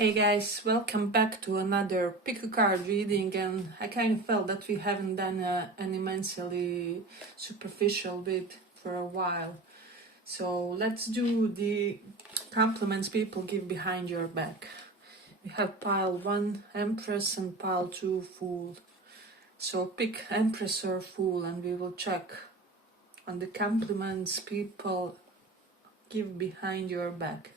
Hey guys, welcome back to another pick a card reading, and I kind of felt that we haven't done an immensely superficial vid for a while. So let's do the compliments people give behind your back. We have pile 1 Empress and pile 2 Fool. So pick Empress or Fool and we will check on the compliments people give behind your back.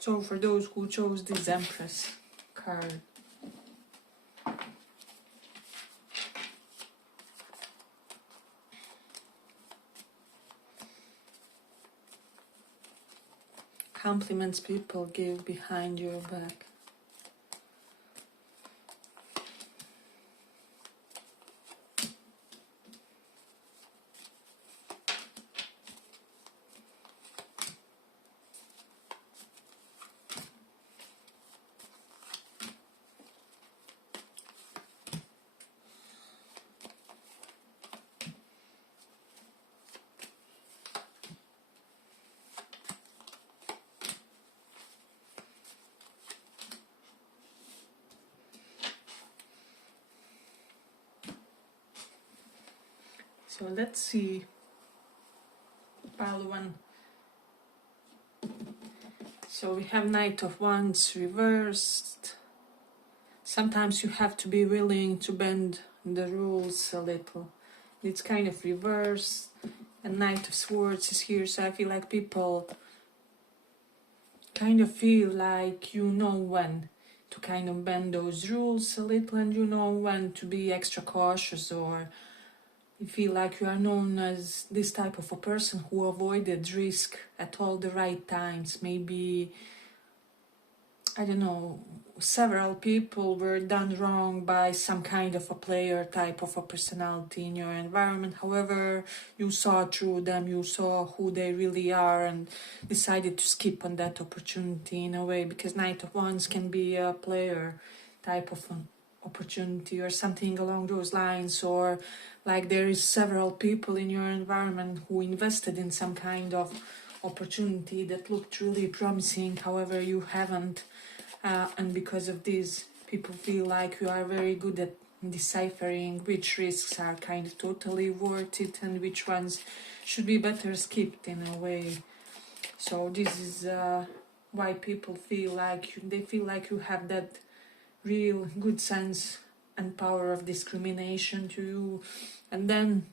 So for those who chose this Empress card, compliments people give behind your back. So let's see pile 1. So we have Knight of Wands reversed. Sometimes you have to be willing to bend the rules a little. It's kind of reversed. And Knight of Swords is here, so I feel like people kind of feel like you know when to kind of bend those rules a little, and you know when to be extra cautious, or you feel like you are known as this type of a person who avoided risk at all the right times. Maybe, I don't know, several people were done wrong by some kind of a player type of a personality in your environment. However, you saw through them, you saw who they really are and decided to skip on that opportunity in a way, because Knight of Wands can be a player type of an opportunity or something along those lines, or like there is several people in your environment who invested in some kind of opportunity that looked really promising, however you haven't, and because of this people feel like you are very good at deciphering which risks are kind of totally worth it and which ones should be better skipped in a way. So this is why people feel like they feel like you have that real good sense and power of discrimination to you. And then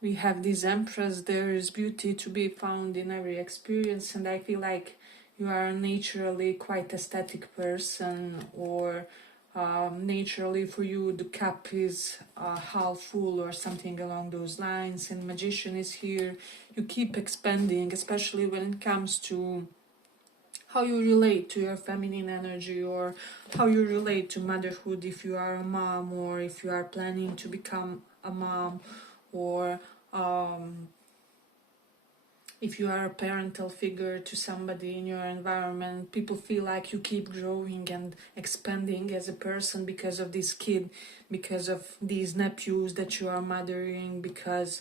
we have this Empress. There is beauty to be found in every experience, and I feel like you are a naturally quite aesthetic person, or naturally for you the cup is half full or something along those lines. And Magician is here. You keep expanding, especially when it comes to how you relate to your feminine energy, or how you relate to motherhood if you are a mom, or if you are planning to become a mom, or if you are a parental figure to somebody in your environment. People feel like you keep growing and expanding as a person because of this kid, because of these nephews that you are mothering, because,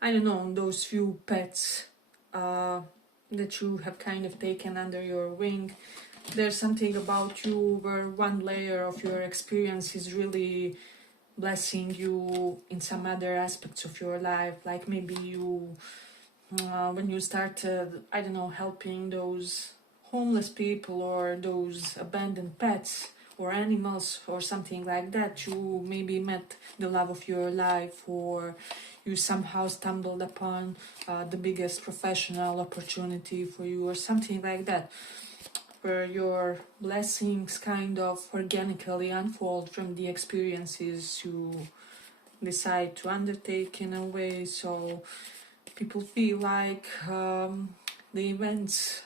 I don't know, those few pets that you have kind of taken under your wing. There's something about you where one layer of your experience is really blessing you in some other aspects of your life. Like maybe you, when you started, I don't know, helping those homeless people or those abandoned pets or animals or something like that, you maybe met the love of your life, or you somehow stumbled upon the biggest professional opportunity for you or something like that, where your blessings kind of organically unfold from the experiences you decide to undertake in a way. So people feel like the events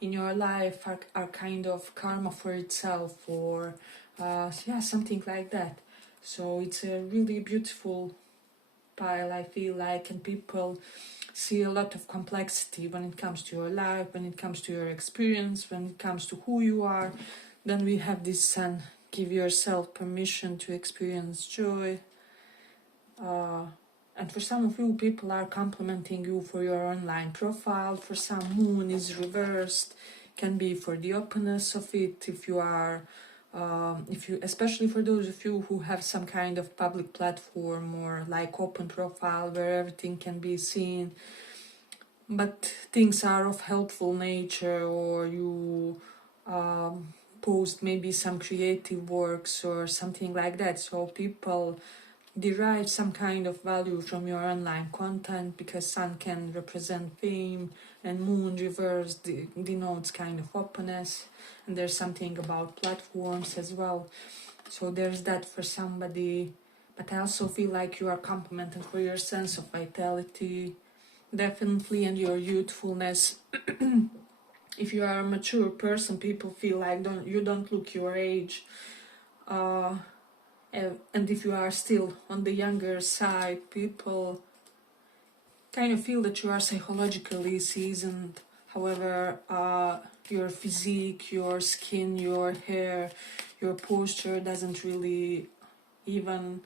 in your life are kind of karma for itself, or yeah, something like that. So it's a really beautiful pile, I feel like, and people see a lot of complexity when it comes to your life, when it comes to your experience, when it comes to who you are. Then we have this Sun. Give yourself permission to experience joy. And for some of you, people are complimenting you for your online profile. For some, Moon is reversed. can be for the openness of it, if you are especially for those of you who have some kind of public platform or like open profile where everything can be seen, but things are of helpful nature, or you post maybe some creative works or something like that, so people derive some kind of value from your online content, because sun can represent fame and moon reverse denotes kind of openness, and there's something about platforms as well, so there's that for somebody. But I also feel like you are complimented for your sense of vitality, definitely, and your youthfulness. If you are a mature person, people feel like you don't look your age, and if you are still on the younger side, people kind of feel that you are psychologically seasoned. However, your physique, your skin, your hair, your posture doesn't really even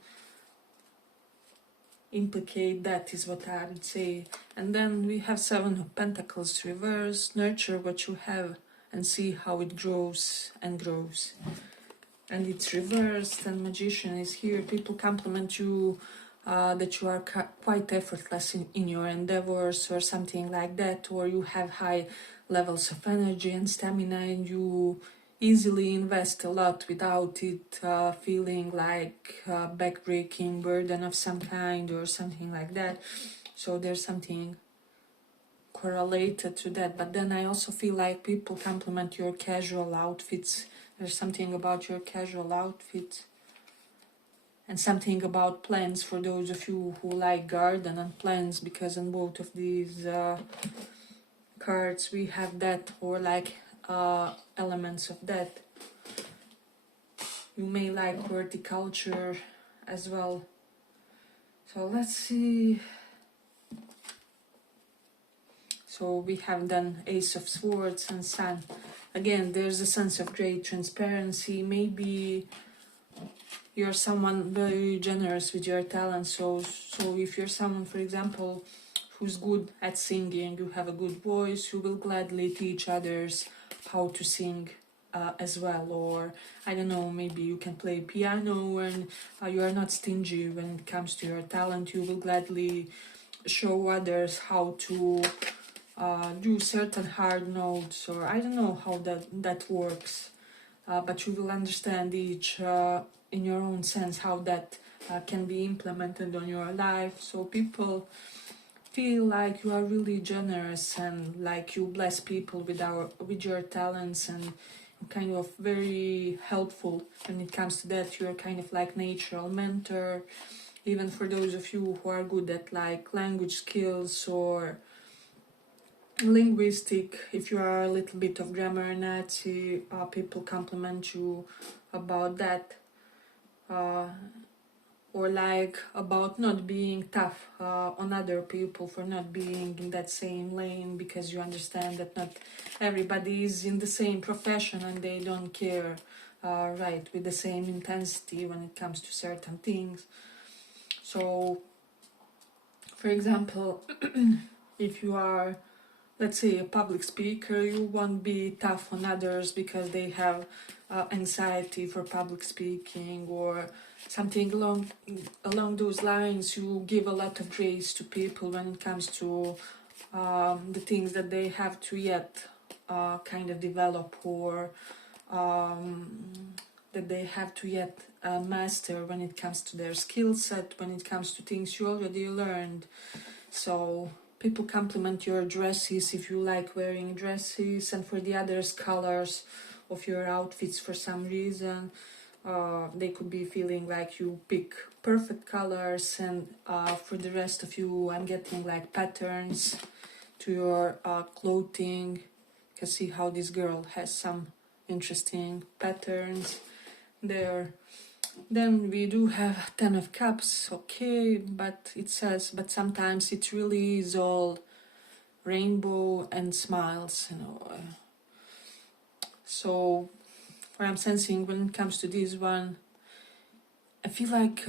implicate that, is what I would say. And then we have Seven of Pentacles reverse. Nurture what you have and see how it grows and grows. And it's reversed, and Magician is here. People compliment you that you are quite effortless in your endeavors or something like that, or you have high levels of energy and stamina, and you easily invest a lot without it feeling like a backbreaking burden of some kind or something like that. So there's something correlated to that. But then I also feel like people compliment your casual outfits. There's something about your casual outfits and something about plants for those of you who like garden and plants, because in both of these cards we have that, or like elements of that. You may like horticulture as well. So let's see. So we have done Ace of Swords and Sun. Again, there's a sense of great transparency. Maybe you're someone very generous with your talent. So if you're someone, for example, who's good at singing, you have a good voice, you will gladly teach others how to sing as well. Or, I don't know, maybe you can play piano and you are not stingy when it comes to your talent. You will gladly show others how to do certain hard notes, or I don't know how that works, but you will understand each in your own sense how that can be implemented on your life. So people feel like you are really generous and like you bless people with your talents, and kind of very helpful when it comes to that. You're kind of like natural mentor, even for those of you who are good at like language skills or linguistic. If you are a little bit of grammar Nazi, people compliment you about that, or like about not being tough on other people for not being in that same lane, because you understand that not everybody is in the same profession and they don't care right with the same intensity when it comes to certain things. So for example, if you are, let's say, a public speaker, you won't be tough on others because they have anxiety for public speaking or something along those lines. You give a lot of grace to people when it comes to the things that they have to yet kind of develop, or that they have to yet master when it comes to their skill set, when it comes to things you already learned. So people compliment your dresses if you like wearing dresses, and for the others, colors of your outfits for some reason. They could be feeling like you pick perfect colors, and for the rest of you, I'm getting like patterns to your clothing. You can see how this girl has some interesting patterns there. Then we do have 10 of Cups, okay, but it says, but sometimes it really is all rainbow and smiles, you know. So what I'm sensing when it comes to this one, I feel like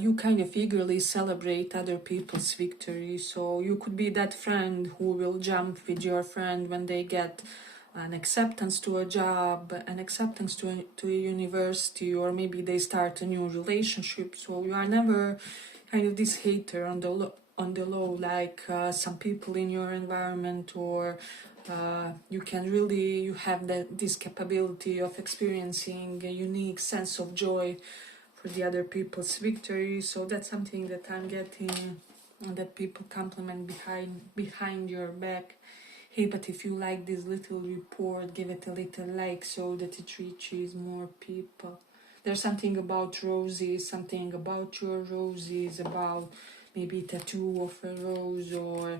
you kind of eagerly celebrate other people's victory. So you could be that friend who will jump with your friend when they get an acceptance to a job, an acceptance to a university, or maybe they start a new relationship. So you are never kind of this hater on the low, like some people in your environment, or you have this capability of experiencing a unique sense of joy for the other people's victory. So that's something that I'm getting, that people compliment behind your back. Hey, but if you like this little report, give it a little like so that it reaches more people. There's something about roses, something about your roses, about maybe tattoo of a rose, or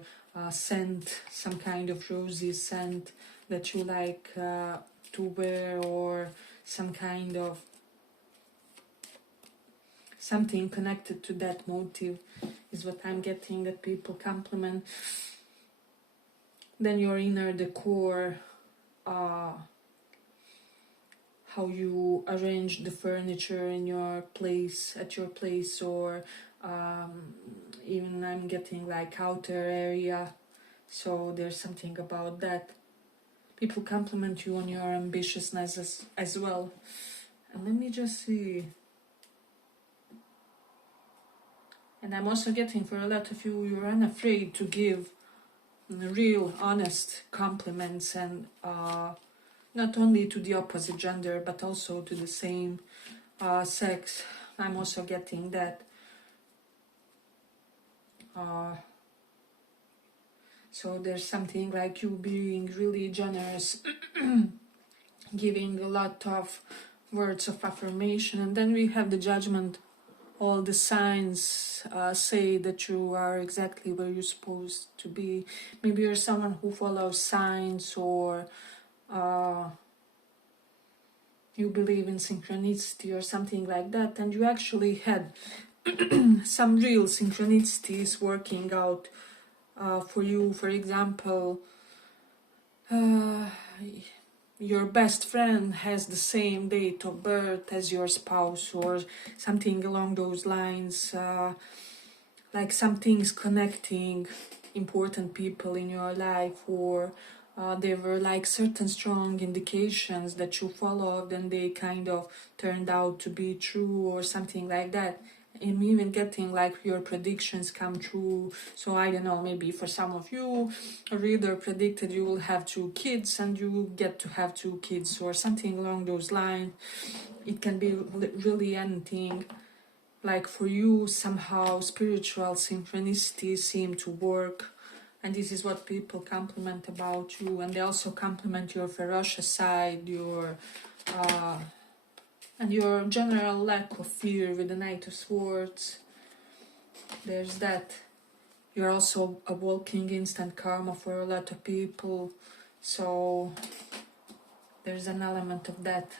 scent, some kind of rosy scent that you like to wear, or some kind of something connected to that motive is what I'm getting, that people compliment. Then your inner decor, how you arrange the furniture in your place, at your place, or even I'm getting like outer area. So there's something about that. People compliment you on your ambitiousness as well. And let me just see. And I'm also getting, for a lot of you, you're unafraid to give real, honest compliments, and not only to the opposite gender, but also to the same sex. I'm also getting that. So there's something like you being really generous, giving a lot of words of affirmation. And then we have the Judgment. All the signs say that you are exactly where you're supposed to be. Maybe you're someone who follows signs, or you believe in synchronicity or something like that, and you actually had some real synchronicities working out for you. For example, your best friend has the same date of birth as your spouse, or something along those lines, like some things connecting important people in your life, or there were like certain strong indications that you followed and they kind of turned out to be true, or something like that. I'm even getting like your predictions come true. So I don't know, maybe for some of you, a reader predicted you will have 2 kids and you get to have 2 kids, or something along those lines. It can be really anything. Like for you, somehow spiritual synchronicities seem to work, and this is what people compliment about you. And they also compliment your ferocious side, your and your general lack of fear with the Knight of Swords. There's that. You're also a walking instant karma for a lot of people, so there's an element of that.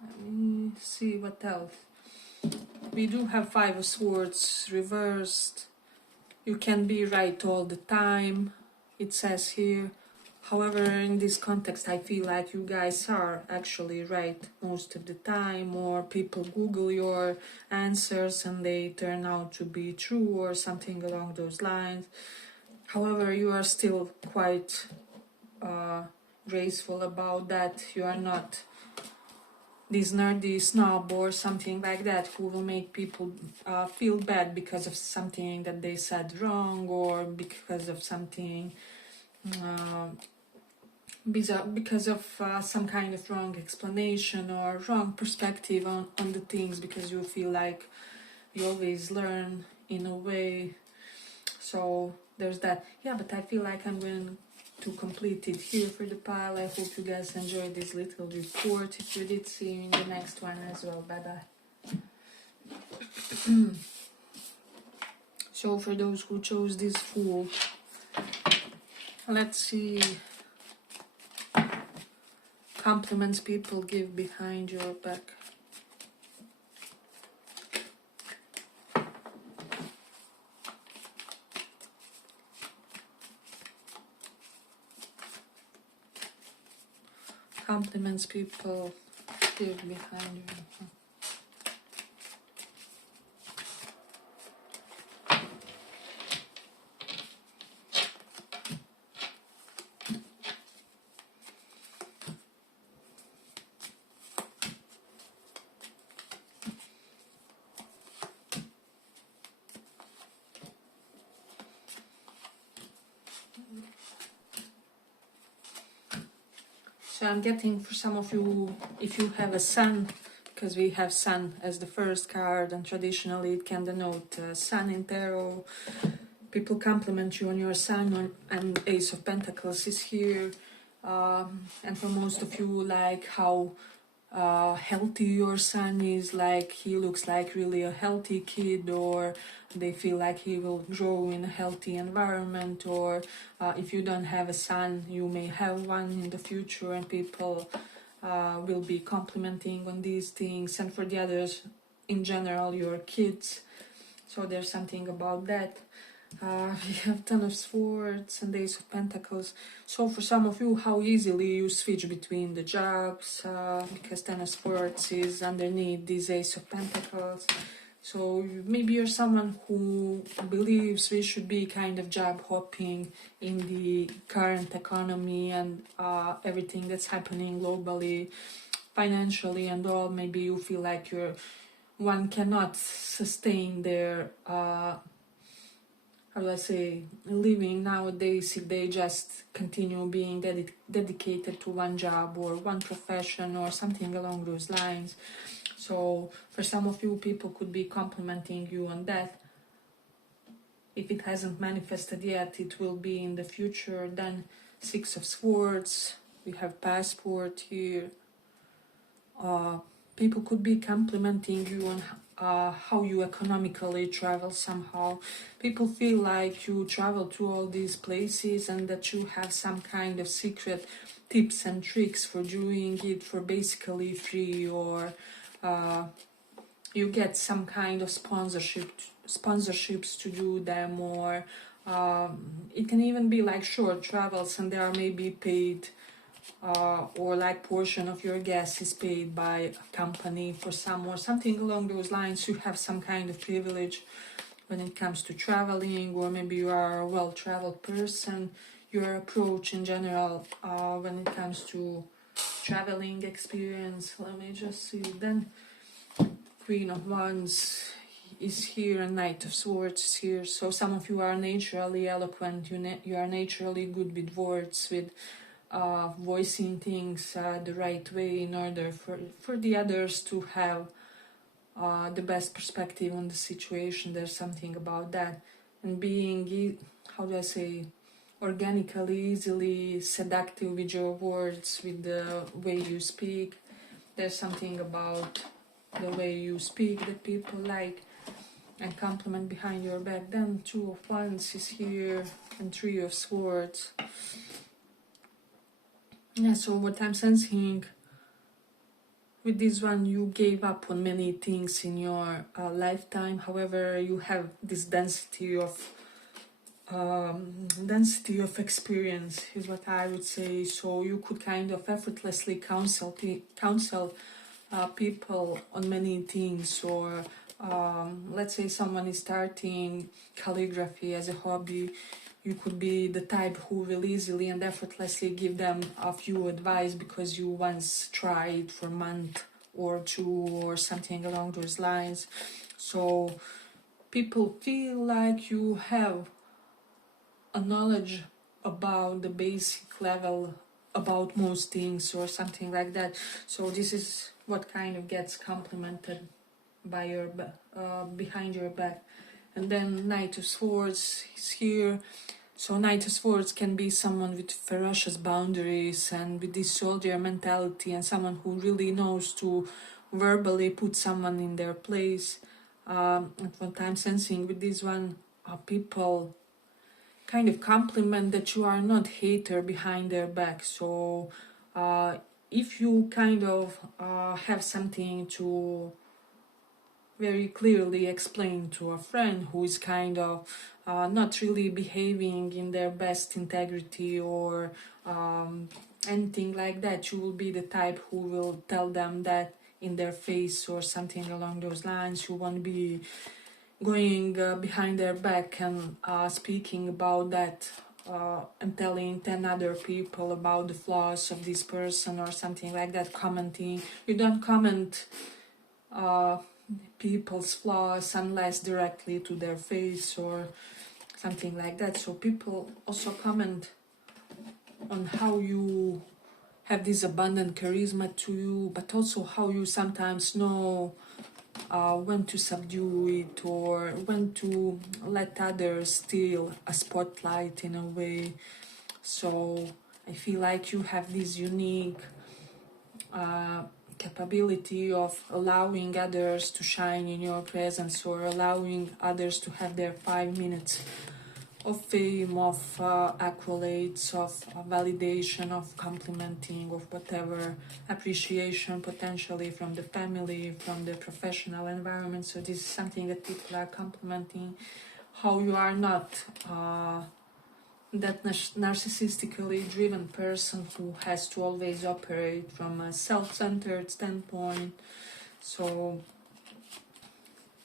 Let me see what else. We do have 5 of Swords reversed. You can be right all the time, it says here. However, in this context, I feel like you guys are actually right most of the time, or people Google your answers and they turn out to be true, or something along those lines. However, you are still quite graceful about that. You are not this nerdy snob or something like that who will make people feel bad because of something that they said wrong, or because of something because of some kind of wrong explanation or wrong perspective on the things, because you feel like you always learn in a way. So there's that. Yeah, but I feel like I'm going to complete it here for the pile. I hope you guys enjoyed this little report. If you did, see you in the next one as well. Bye bye. So for those who chose this Fool, let's see compliments people give behind your back. Compliments people give behind you. So I'm getting for some of you, if you have a sun, because we have sun as the first card, and traditionally it can denote sun in tarot. People compliment you on your sun, and Ace of Pentacles is here. And for most of you, like how healthy your son is, like he looks like really a healthy kid, or they feel like he will grow in a healthy environment, or if you don't have a son, you may have one in the future, and people will be complimenting on these things. And for the others, in general, your kids, so there's something about that. We have Ten of Swords and Ace of Pentacles. So for some of you, how easily you switch between the jobs, because Ten of Swords is underneath this Ace of Pentacles. So maybe you're someone who believes we should be kind of job hopping in the current economy and everything that's happening globally, financially and all. Maybe you feel like one cannot sustain their how do I say, living nowadays if they just continue being dedicated to one job or one profession or something along those lines. So for some of you, people could be complimenting you on that. If it hasn't manifested yet, it will be in the future. Then Six of Swords, we have passport here. People could be complimenting you on how you economically travel somehow. People feel like you travel to all these places and that you have some kind of secret tips and tricks for doing it for basically free, or you get some kind of sponsorships to do them, or it can even be like short travels and they are maybe paid, or like portion of your gas is paid by a company for some, or something along those lines. You have some kind of privilege when it comes to traveling, or maybe you are a well-traveled person. Your approach in general when it comes to traveling experience. Let me just see. Then Queen of Wands is here and Knight of Swords is here. So some of you are naturally eloquent. You are naturally good with words, with voicing things the right way in order for the others to have the best perspective on the situation. There's something about that. And being, how do I say, organically, easily seductive with your words, with the way you speak. There's something about the way you speak that people like and compliment behind your back. Then Two of Wands is here and Three of Swords. Yeah, so what I'm sensing with this one, you gave up on many things in your lifetime. However, you have this density of experience, is what I would say. So you could kind of effortlessly counsel people on many things, or let's say someone is starting calligraphy as a hobby. You could be the type who will easily and effortlessly give them a few advice because you once tried for a month or two or something along those lines. So people feel like you have a knowledge about the basic level about most things or something like that. So this is what kind of gets complimented by your behind your back. And then Knight of Swords is here. So Knight of Swords can be someone with ferocious boundaries and with this soldier mentality, and someone who really knows to verbally put someone in their place. And what I'm sensing with this one, people kind of compliment that you are not hater behind their back. So if you kind of have something to very clearly explain to a friend who is kind of not really behaving in their best integrity or anything like that, you will be the type who will tell them that in their face or something along those lines. You won't be going behind their back and speaking about that and telling 10 other people about the flaws of this person or something like that, commenting. You don't comment people's flaws unless directly to their face or something like that. So people also comment on how you have this abundant charisma to you, but also how you sometimes know when to subdue it, or when to let others steal a spotlight in a way. So I feel like you have this unique capability of allowing others to shine in your presence, or allowing others to have their 5 minutes of fame, of accolades, of validation, of complimenting, of whatever, appreciation potentially from the family, from the professional environment. So this is something that people are complimenting, how you are not that narcissistically driven person who has to always operate from a self-centered standpoint. So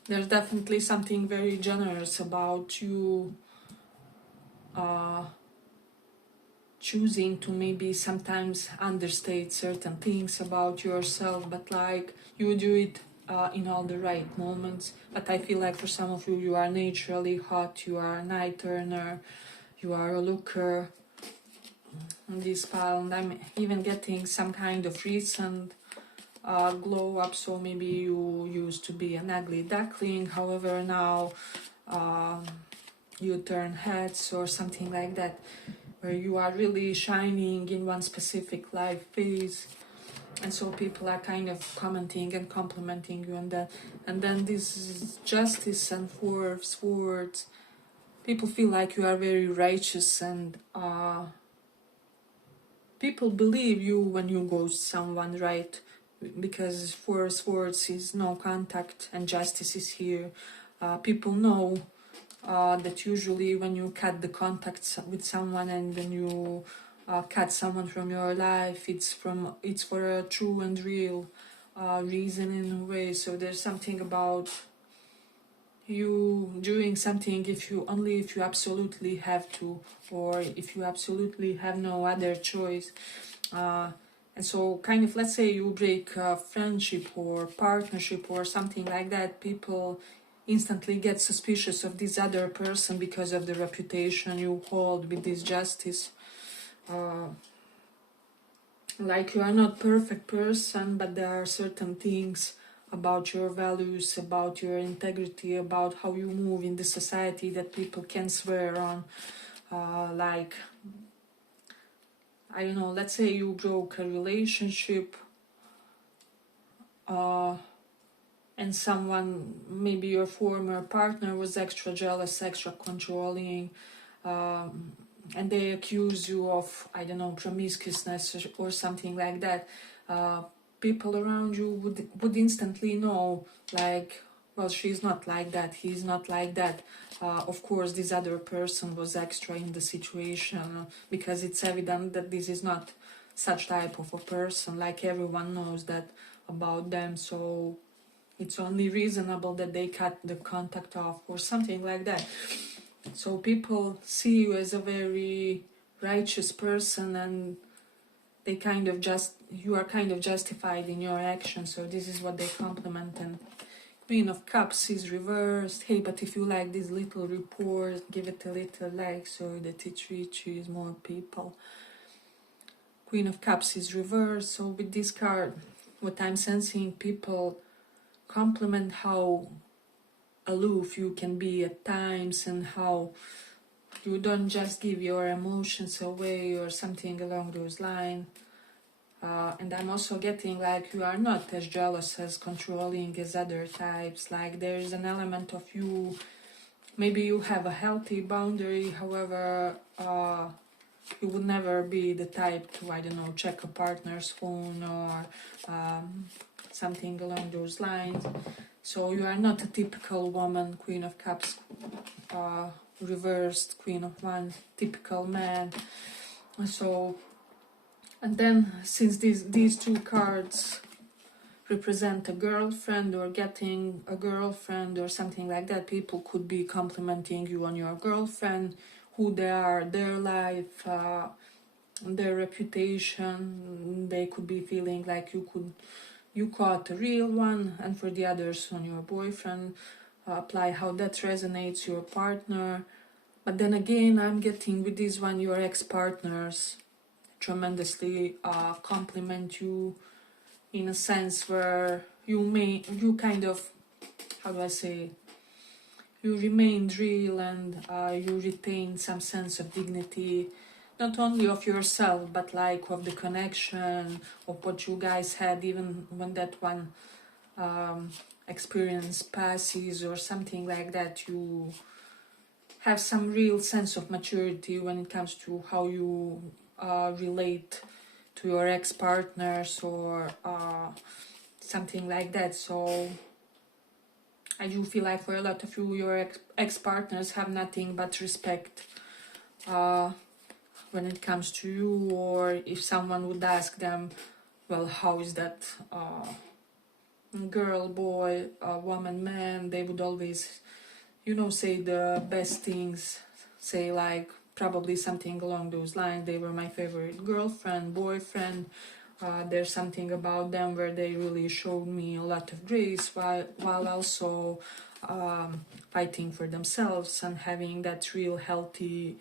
there's definitely something very generous about you choosing to maybe sometimes understate certain things about yourself, but like you do it in all the right moments. But I feel like for some of you, you are naturally hot, you are a night turner, you are a looker on this pile, and I'm even getting some kind of recent glow up. So maybe you used to be an ugly duckling, however now you turn heads or something like that, where you are really shining in one specific life phase. And so people are kind of commenting and complimenting you on that. And then this is Justice and Four of Swords. People feel like you are very righteous, and people believe you when you ghost someone, right? Because Four of Swords is no contact and justice is here. People know that usually when you cut the contacts with someone, and when you cut someone from your life, it's for a true and real reason in a way. So there's something about you doing something if you absolutely have to, or if you absolutely have no other choice. And so kind of, let's say you break a friendship or partnership or something like that, people instantly get suspicious of this other person because of the reputation you hold with this justice. Like you are not perfect person, but there are certain things about your values, about your integrity, about how you move in the society that people can swear on. Like, I don't know, let's say you broke a relationship and someone, maybe your former partner, was extra jealous, extra controlling, and they accuse you of, I don't know, promiscuousness or something like that. People around you would instantly know, like, well, she's not like that, he's not like that. Of course, this other person was extra in the situation, because it's evident that this is not such type of a person. Like, everyone knows that about them, so it's only reasonable that they cut the contact off or something like that. So people see you as a very righteous person, and they kind of you are kind of justified in your actions. So this is what they compliment. And Queen of Cups is reversed. Hey, but if you like this little report, give it a little like so that it reaches more people. Queen of Cups is reversed. So with this card, what I'm sensing, people compliment how aloof you can be at times, and how you don't just give your emotions away or something along those lines. And I'm also getting like you are not as jealous, as controlling as other types. Like, there's an element of you, maybe you have a healthy boundary, however, you would never be the type to, I don't know, check a partner's phone or something along those lines. So you are not a typical woman, Queen of Cups, reversed, Queen of Wands, typical man. So, and then since these two cards represent a girlfriend or getting a girlfriend or something like that, people could be complimenting you on your girlfriend, who they are, their life, their reputation. They could be feeling like you caught a real one. And for the others, on your boyfriend, apply how that resonates, your partner. But then again, I'm getting with this one, your ex-partners, tremendously compliment you in a sense where you kind of, how do I say, you remain real, and you retain some sense of dignity, not only of yourself but like of the connection of what you guys had, even when that one experience passes or something like that. You have some real sense of maturity when it comes to how you relate to your ex-partners or something like that. So I do feel like for a lot of you, your ex-partners have nothing but respect when it comes to you, or if someone would ask them, well, how is that girl, boy, woman, man, they would always, say the best things, say like probably something along those lines. They were my favorite girlfriend, boyfriend. There's something about them where they really showed me a lot of grace while also fighting for themselves and having that real healthy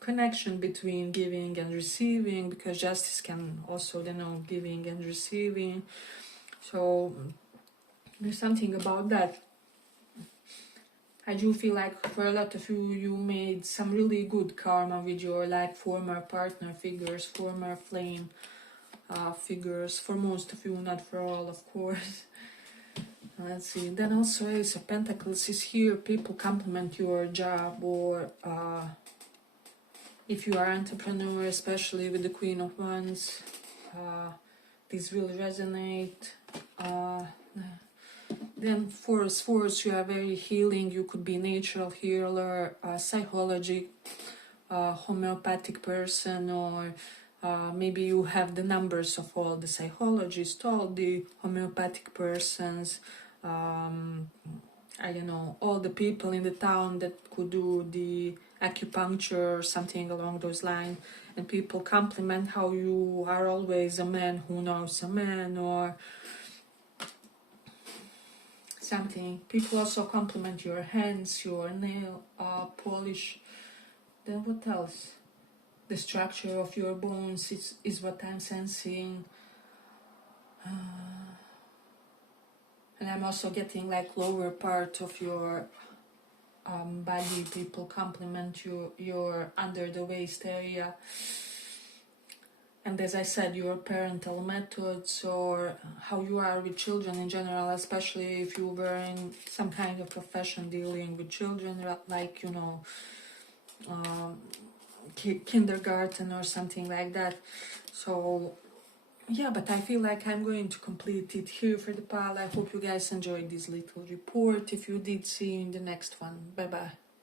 connection between giving and receiving, because justice can also denote giving and receiving. So there's something about that. I do feel like for a lot of you, you made some really good karma with your like former partner figures, former flame figures. For most of you, not for all, of course. Let's see. Then also Ace of Pentacles is here. People compliment your job, or if you are entrepreneur, especially with the Queen of Wands, this will resonate. Then Force, you are very healing. You could be natural healer, psychology, homeopathic person, or maybe you have the numbers of all the psychologists, all the homeopathic persons, I don't know, all the people in the town that could do the acupuncture or something along those lines. And people compliment how you are always a man who knows a man, or something. People also compliment your hands, your nail polish. Then what else? The structure of your bones is what I'm sensing. And I'm also getting like lower part of your body. People compliment your under the waist area. And as I said, your parental methods, or how you are with children in general, especially if you were in some kind of profession dealing with children, like, kindergarten or something like that. So yeah, but I feel like I'm going to complete it here for the pile. I hope you guys enjoyed this little report. If you did, see you in the next one. Bye bye.